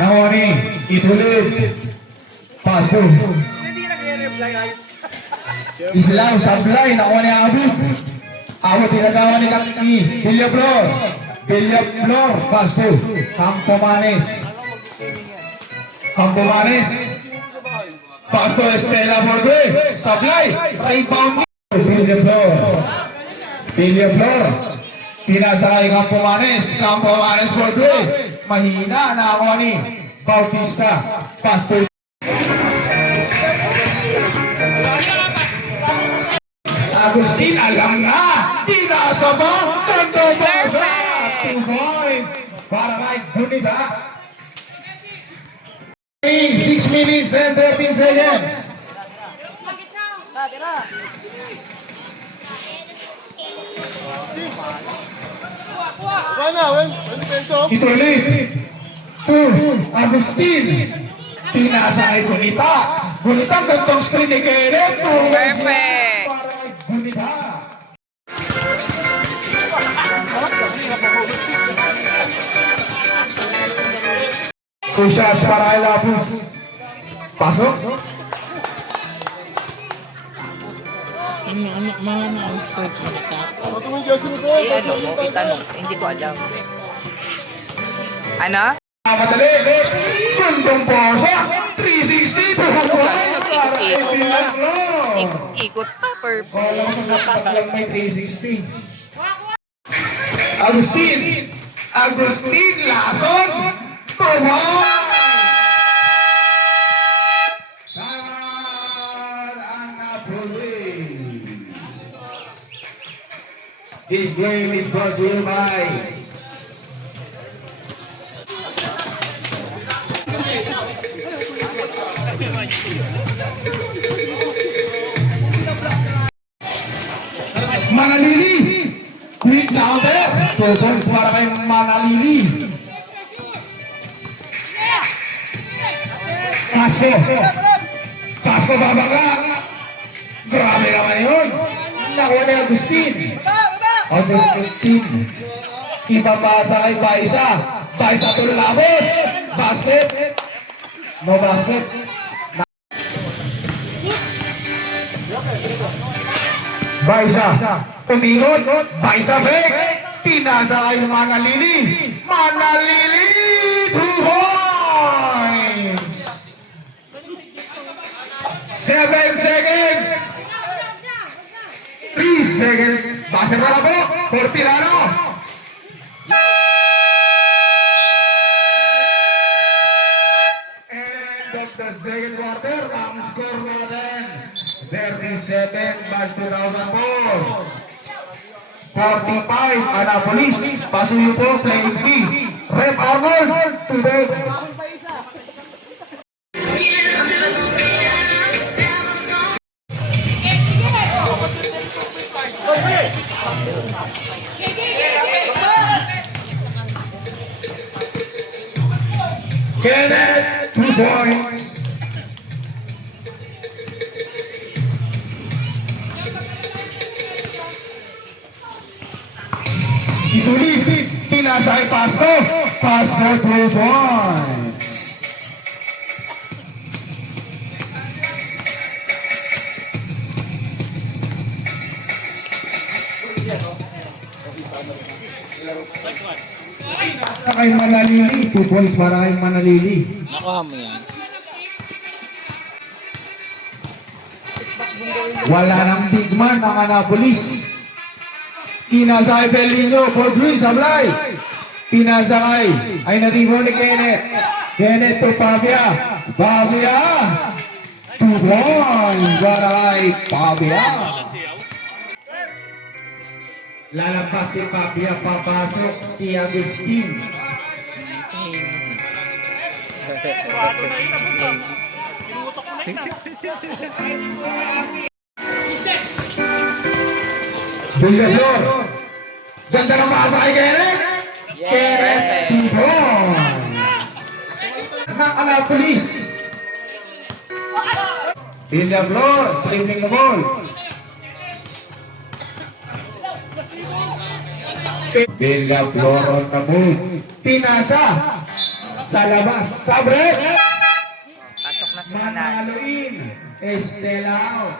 Nawari, ituloy. Paso. Hindi nagre-reply ay. Islam, sablay, nakuha ni Abid. Abid, tinagawa ni Kaki. Villaflor. Villaflor, paso. Campomanes. Campomanes. Paso, Estela Borbe. Sablay, rebound. Villaflor. Villaflor. Pinasakay Campomanes. Campomanes Borbe. Mahina, nakuha ni Bautista. Paso. Agustin, alam na! Tinasabang! Ganda ba siya? 2 points para kay Gunita. 6 minutes and 13 seconds. Ituloy. 2, Agustin. Pinasa kay Gunita. Gunita, gantong screen ni Kenneth. Perfect. Gunita. Two shots para kay Lapus. Pasok. Mga na-scope na itanong, hindi ko alam. Ano? Madali. Gantong posa. 360. Ikot pa, perfect. Kala ko sa nakakalang may 360. Agustin Lason. Tuhan! Samar ang napuli. This game is brought to you by Manalili. Quick down there. 2 points para kay Manalili. Pasko babaga. Grabe naman yun. Nakuha ni Agustin. Agustin. Ipapasa kay Baisa. Baisa tulabos. Basket. No basket. Baisa. Umingot. Baisa fake. Pinasa kay Manalili. Manalili. 2 points. 7 seconds. 3 seconds. Base para po. Por Tirano. End of the second quarter. Ang score natin. 37-2004. 45 Anapolis. Pasuyo po. Playing B. Rep Arnold. Today. Kenneth, 2 points. Ituloy, pinasa kay Pasko. Pasko, 2 points. Kay Manalili, 2 points para kay Manalili. Nakuha mo yan. Wala nang big man ang Anapolis. Pinasa kay Felino, Podri, Sablay. Pinasa kay, ay naribo ni Kenneth. Kenneth to Pavia. Pavia. 2 points para kay Pavia. Lalabas si Pavia, papasok si Agustin. Villaflor. Ganda ng pasa kay Kenneth. Kenneth, 2 points. Ng Anapolis. Villaflor, flipping the ball. Villaflor on the move. pinasa sa labas. Sabre! Pasok na si Manalo. Manaluin, Estela out.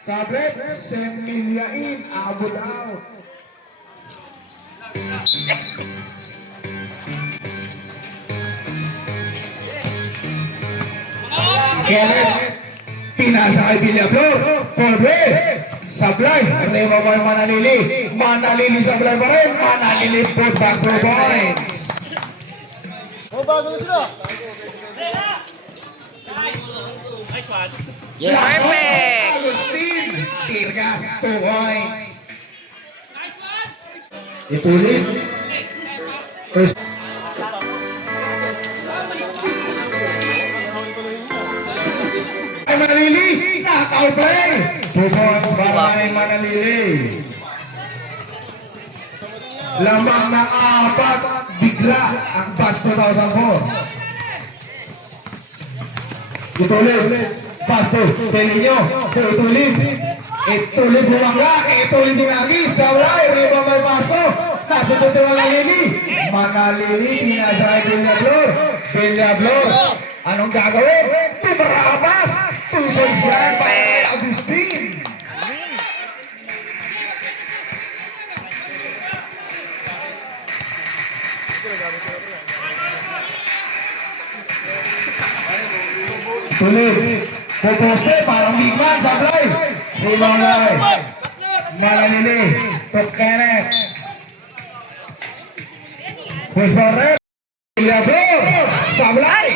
Sabre, Semilyain, abot out. Kenneth, pinasa kay Villaflor, Pobre, Sablay, Remo by Manalili, Manalili Sablay pa rin, Manalili put back to points. Perfect! Agustin, Tirgas, 2 points. Ituloy. First. Ay Manalili, knockout play. 2 points para kay Manalili. Lamang na 4, bigla ang batch 2004. Ituloy. Pasto, Pelinyo, ituloy bumangga, ituloy dinagi, Sablay, Riba may Pasto, nasunod si Manalili, Manalili, pinasay Villaflor, anong gagawin? Tumarapas, 2 points yan para kay Agustin. Tuloy, puposte, parang big man, Sablay, Rimangay, Manalili, to Kenneth, Chris Barret, Villaflor, Sablay,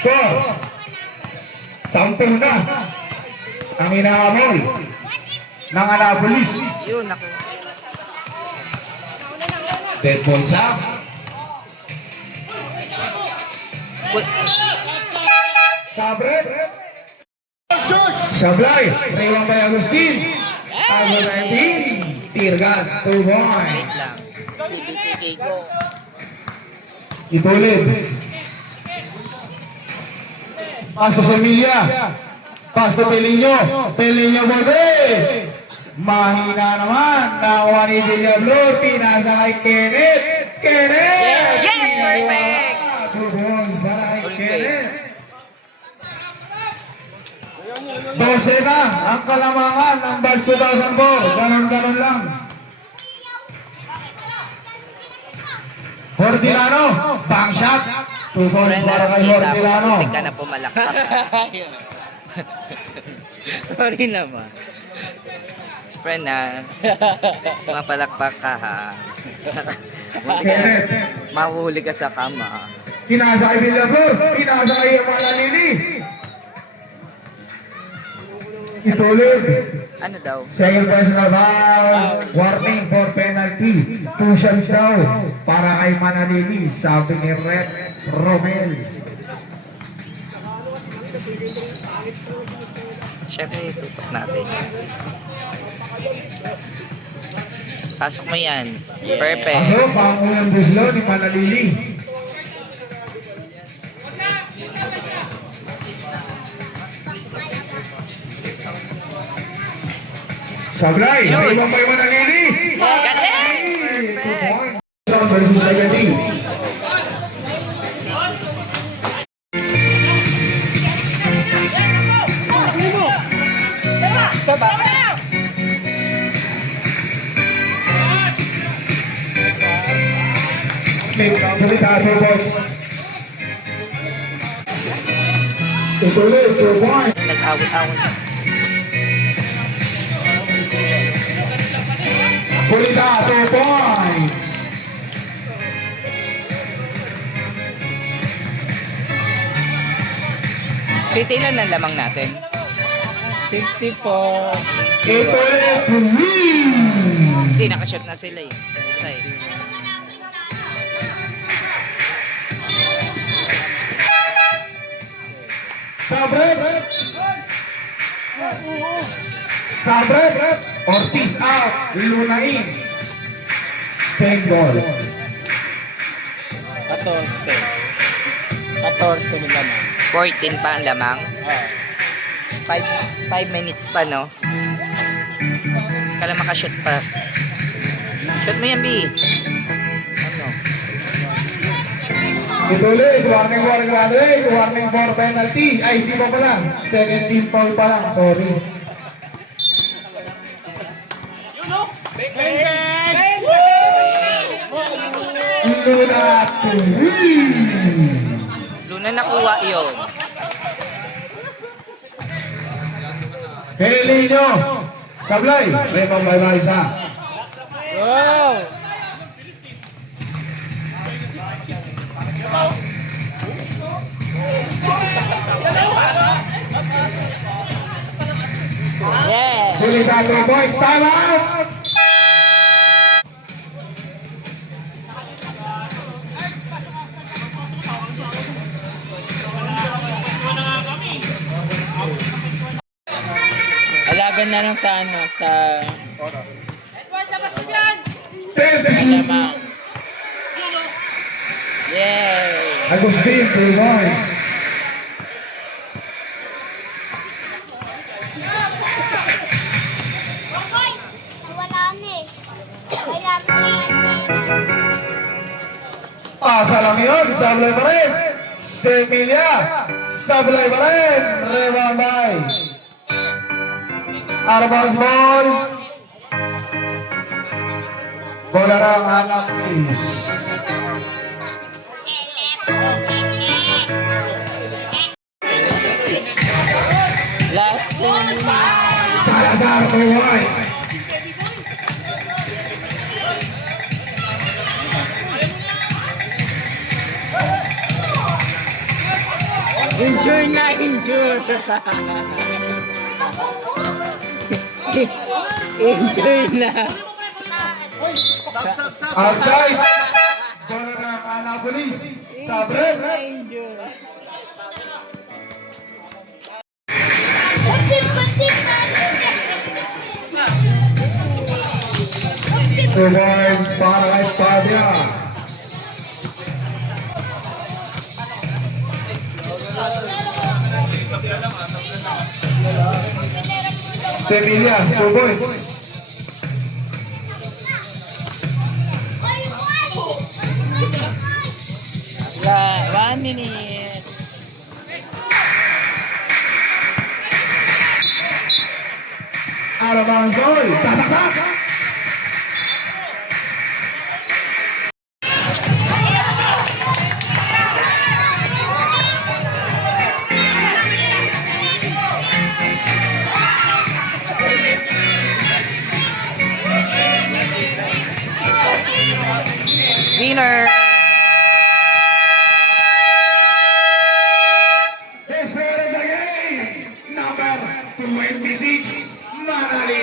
score, 10 na, ang inaamol ng Annapolis, Yun, ako. dead ball sa Sablay, Rewang by Agustin, Agustin, Tirgas, 2 Wait points. lang. TBTK ko. Ituloy. Pasto sa Emilia. Pasto Pelinyo. Pelinyo Borbe. Mahina naman. Nakuha ni Villaflor. Pinasa kay Kenneth. Kenneth! Yes, perfect! 2 points para kay Okay. Kenneth. 12 na ang kalamangan ng batch 2004. Ganon-ganon lang. Hortilano, bang shot. 2 points Friend, para kay nakikita ko, Hortilano. papuntik ka na pumalakpak. Sorry naman. Friend, mapalakpak ka ha. Mahuhuli ka sa kama. Pinasa kay Villaflor, pinasa kay Manalili. Ituloy. Ano daw? Second personal foul. Warning for penalty. 2 shots daw para kay Manalili. Sabi ni Red Romel. Siyempre, tutok natin. Pasok mo yan. Perfect. Pasok, pangunang buslo ni Manalili. Sablay, may ibang may Manalili. Galing! 2 points. Versus Legacy. Delikado, boss. Ituloy, 2 points. Nag-awit-awit. Kulita, 2 points. Titilan ang lamang natin. 60 po. Ituloy, 3. Hindi, nakashoot na sila eh. Isa eh. Sabre. Sabre. Ortiz out. Lunain. Single. 14. 14 nila na. 14 pa ang lamang. Oh. 5 minutes pa, no? Kala makashoot pa. Shoot mo yan, B. Ano? Ituloy, warning for graduate, warning for penalty. Ay, hindi pa pala. 17 foul pa lang, sorry. Luna Luna nakuha yun. Pelinyo, sablay, Remang Baybaysa. Wow! Yeah! Pilitan 2 points, time out! Alagan na lang sa ano, sa 10 lamang. Yay! Agustin, 3 points. Wala na eh. Kaya Pasa lang yun, sablay pa rin. Semilia, sablay pa rin. Rebambay. Arbas ball. Bolarang anak is. Last 10 minutes. Salazar, 2 points. Injure na, injure! Injure na! Outside. Bolarang anak polis. Sabre. Injure! Two points para kay Fabia. Semilia, 2 points. La, 1 minute! Arabanzol, tatatak. Winner! This player is the game. Number 26, Manali.